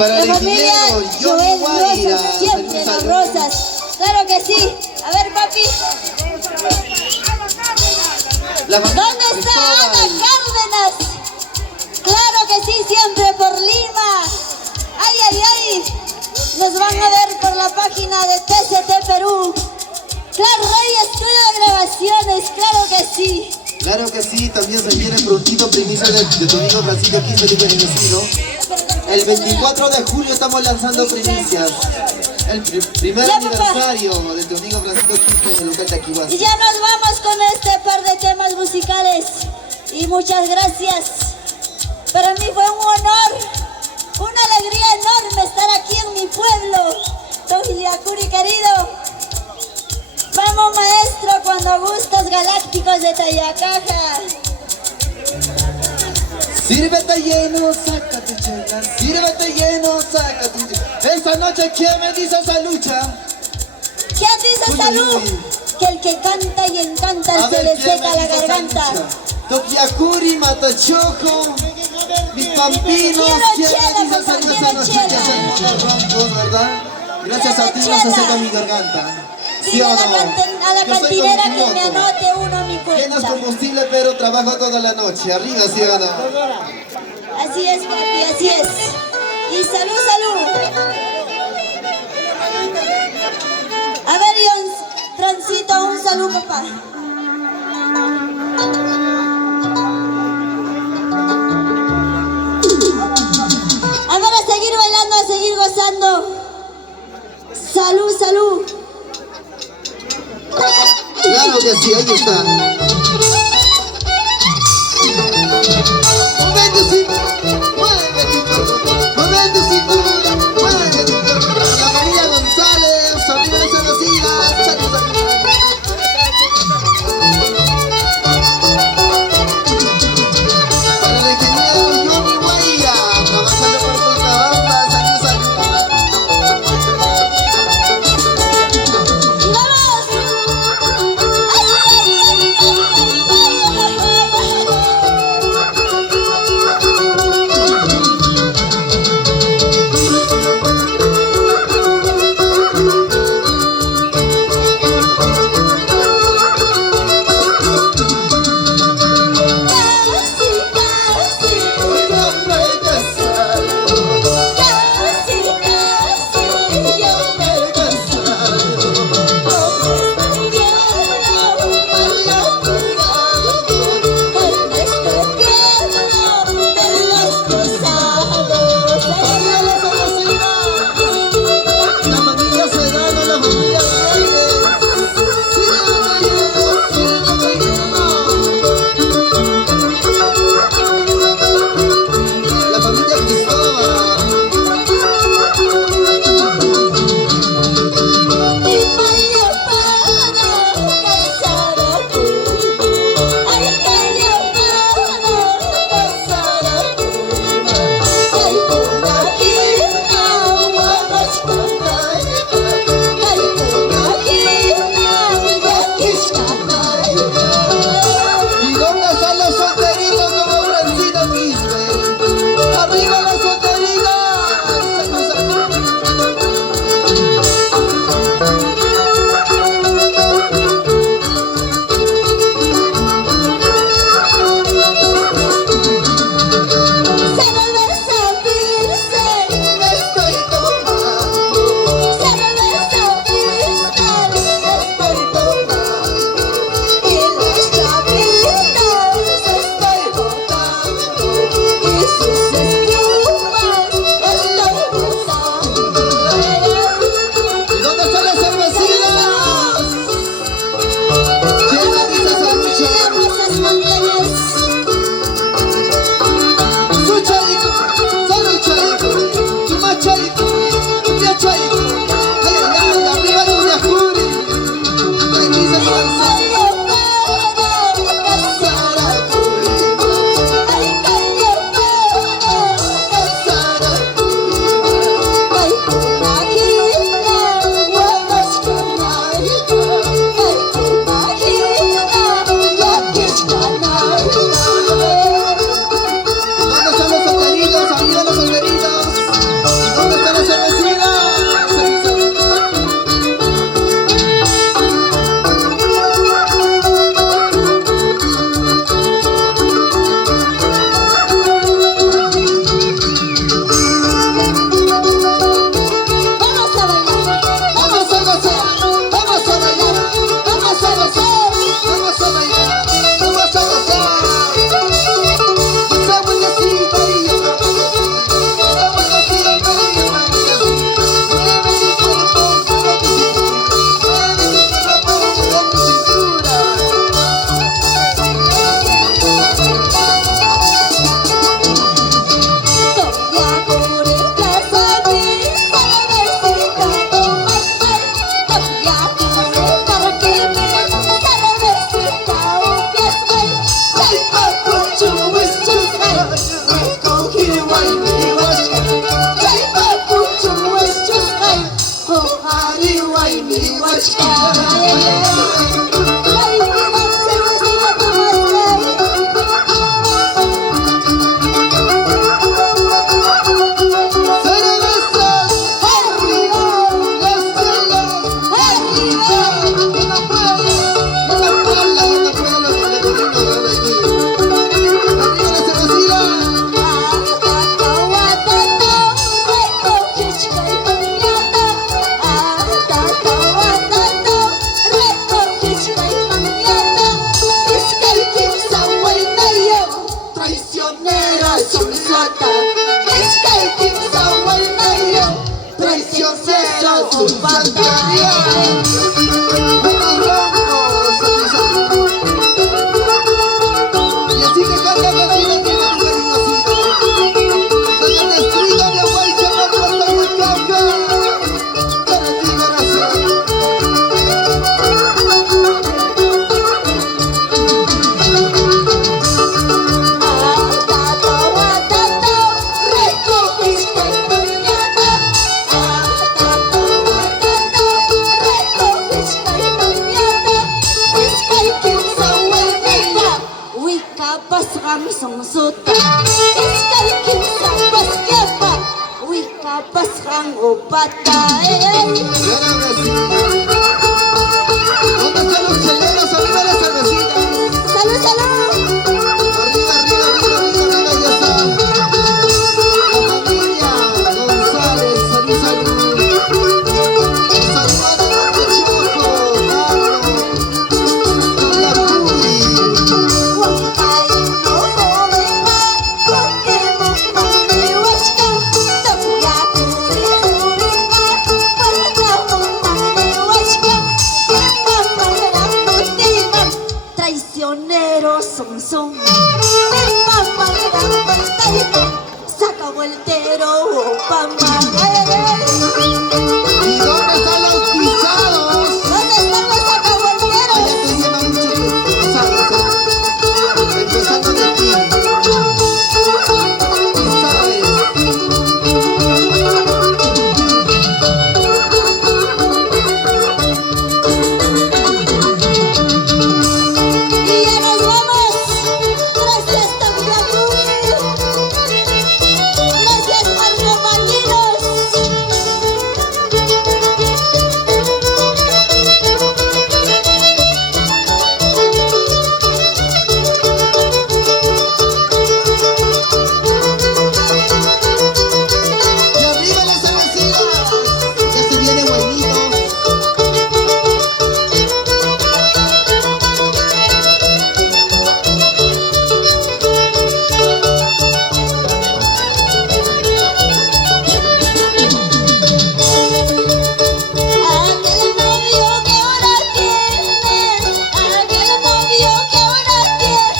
Para el La familia ingeniero Johnny Joel Guaira. Rosas, siempre las rosas. Claro que sí. A ver, papi. ¿Dónde está Ana Cárdenas? Claro que sí, siempre por Lima. Ay, ay, ay. Nos van a ver por la página de TCT Perú. Claro, Rey, estudio de grabaciones, claro que sí. Claro que sí, también se viene prontito primicia de tu amigo Francisco 15 de vecino. El 24 de julio estamos lanzando primicias. El primer Ya, aniversario de tu amigo Francisco 15 en el local de Aquihuas. Y ya nos vamos con este par de temas musicales. Y muchas gracias. Para mí fue un honor, una alegría enorme estar aquí en mi pueblo. Togliacuri querido. Vamos maestro, cuando gustos galácticos de Tayacaja. Sírvete lleno, sácate chela. Sírvete lleno, sácate chela. Esta noche, ¿quién me dice esa lucha? ¿Quién dice salud? Que el que canta y encanta se le seca la garganta. Togliacuri, Matachojo, mis pampinos. Quiero ¿Quién me dice chela, esa papá, noche? quiero Que hacen muchos roncos, ¿verdad? Gracias a ti no se seca mi garganta. ¿Sí Dile o a no? la Yo soy cantinera como que un me moto. anote uno a mi Llenas cuenta. combustible, pero trabajo toda la noche. Arriba, ¿sí o no? Así es, papi, así es. Y salud, salud. A ver, Troncito, un salud, papá. A ver, a seguir bailando, a seguir gozando. Salud, salud. Claro que sí, ahí está. Mueve tu cintura, mueve tu cuerpo, mueve tu cintura, mueve tu cuerpo. La María González, amiga de Sanacía, salud, salud. Para el ingeniero Johnny Guaira, trabajando por Cochabamba, salud, salud. ¡Y vamos! ¡Ay, ay, ay, ay! traicionera chulata, es que el quinto buenayo, traicionera su fantasía. Buenos roncos, y así que canta cocina que no tiene cariñosito. Cuando te destruiga mi agua y se va a pasar de caca, para ti corazón. Song suta iskal kim sa paskapa wika pasang upata Claro que sí. ¿Dónde están los cheleros? Arriba la cervecita. salud salud Arriba, arriba, arriba, arriba, arriba, ya está. La familia González, salud, salud. Salud a la Pachuco, Pablo, y la Curi. wakay no homema wakemo mami washka tokya kuri homema wakamo mami washka mamma ramotima traicionero son son mamma ramotima saca voltero pama ¿Y dónde están los pisados? ¿dónde están los Allá sacavolteros? te lleva mucho pisados, ¿eh? Empezando de ti. Sabes. Y ya nos vamos. Gracias, Tavia Cruz. Gracias, Marco Marquinos. Y arriba la cervecita. Ya se viene buenito. Aquel novio que ahora tienes, aquel novio que ahora tienes,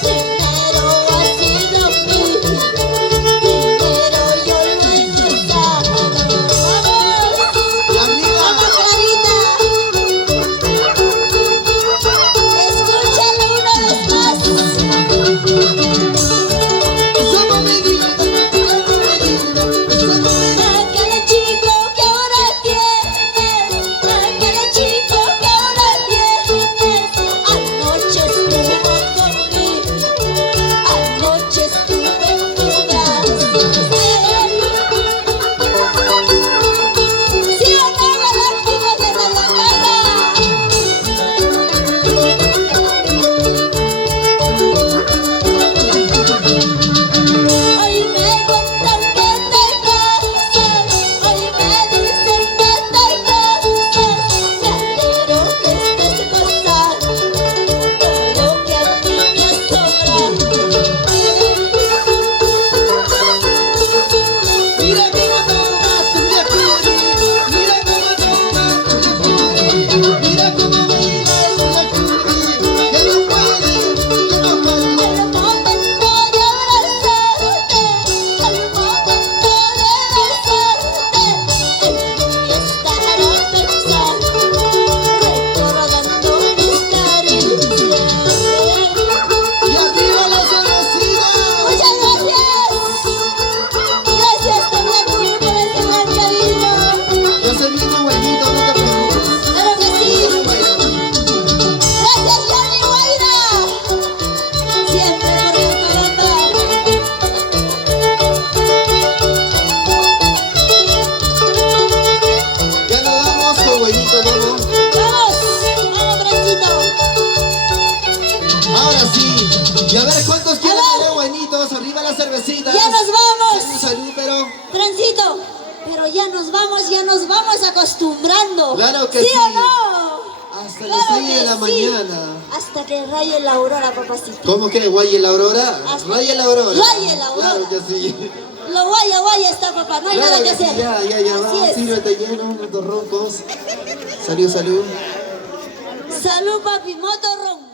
primero ha sido mío, primero yo lo he besado. ¡Vamos! Y arriba. ¡Vamos, Clarita! Escúchalo una vez más. Somos Medina, Aquel chico que ahora tienes, aquel chico que ahora tienes, anoche estuvo conmigo, anoche estuve en tus brazos. ¿Sí o no, galácticos de Nalagana? Hoy me cuentan que te casas, hoy me dicen que te casas. Me alegro que estés gozando con lo que a mí me sobra. mira cómo tomas, Julia Curi. Mira cómo tomas, Julia Curi. Mira cómo baila, Julia Curi. Que no puede, que no puede. El momento de abrazarte, el momento de besarte, en mí estará pensando, recordando mis caricias. Y arriba la cervecita. Muchas gracias. Gracias, Tavia Cruz, por ese gran cariño. Ya se viene buenito, no te preocupes. Claro que sí. Viene bueno. Gracias, Johnny Guaira. Siempre por el Caramba. Ya nos vamos con buenito, ¿no? Vamos, vamos, Francito. Ahora sí. Y a ver cuántos quieren tener buenitos. Arriba las cervecitas. Ya nos vamos. Salud, salud, pero. Trancito, pero ya nos vamos acostumbrando. Claro que ¿Sí sí. o no? Hasta las Claro 6 de la que sí. mañana. Hasta que raye la aurora, papacito. ¿Cómo que guaye la aurora? Hasta Raye que la aurora. raye la aurora. Claro que sí. Lo guaya está, papá, no hay Claro nada que que sí, hacer. ya, Así vamos, es. sírvete lleno, unos roncos. Salud, salud. Salud, papi, motorrón.